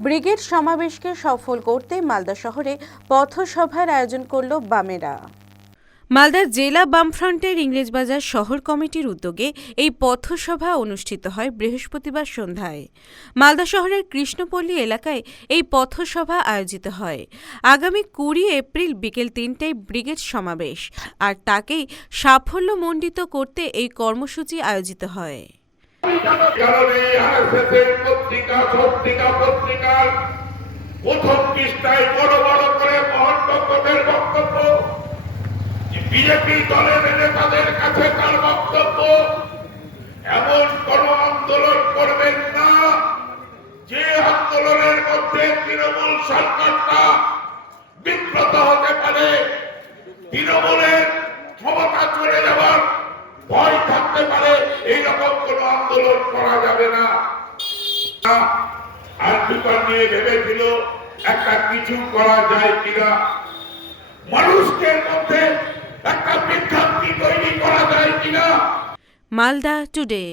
Brigade সমাবেশকে সফল করতে মালদা শহরে পথসভার আয়োজন করল বামেরা। মালদার জেলা বামফ্রন্টের ইংরেজবাজার শহর কমিটির উদ্যোগে এই পথসভা অনুষ্ঠিত হয় বৃহস্পতিবার সন্ধ্যায়। মালদা শহরের কৃষ্ণপল্লী এলাকায় এই পথসভা আয়োজিত হয়। আগামী কুড়ি এপ্রিল বিকেল তিনটায় ব্রিগেড সমাবেশ, আর তাকেই সাফল্যমণ্ডিত করতে এই কর্মসূচি আয়োজিত হয়। পত্রিকা পত্রিকা পত্রিকার প্রথম পৃষ্ঠায় বড় বড় করে মহন্তদের বক্তব্য। বিজেপি দলের নেতাদের কাছে তার বক্তব্য, এমন কোন আন্দোলন করবেন না, যে আন্দোলনের মধ্যে তৃণমূল সরকারটা বিব্রত হতে পারে। তৃণমূলের ক্ষমতা চলে যাওয়ার ভয় থাকতে পারে। এইরকম কোন আন্দোলন করা যাবে না। আর নিয়ে ভেবেছিল একটা কিছু করা যায় কিনা। মধ্যে একটা বিভ্রান্তি তৈরি করা যায় কিনা। মালদা টুডে।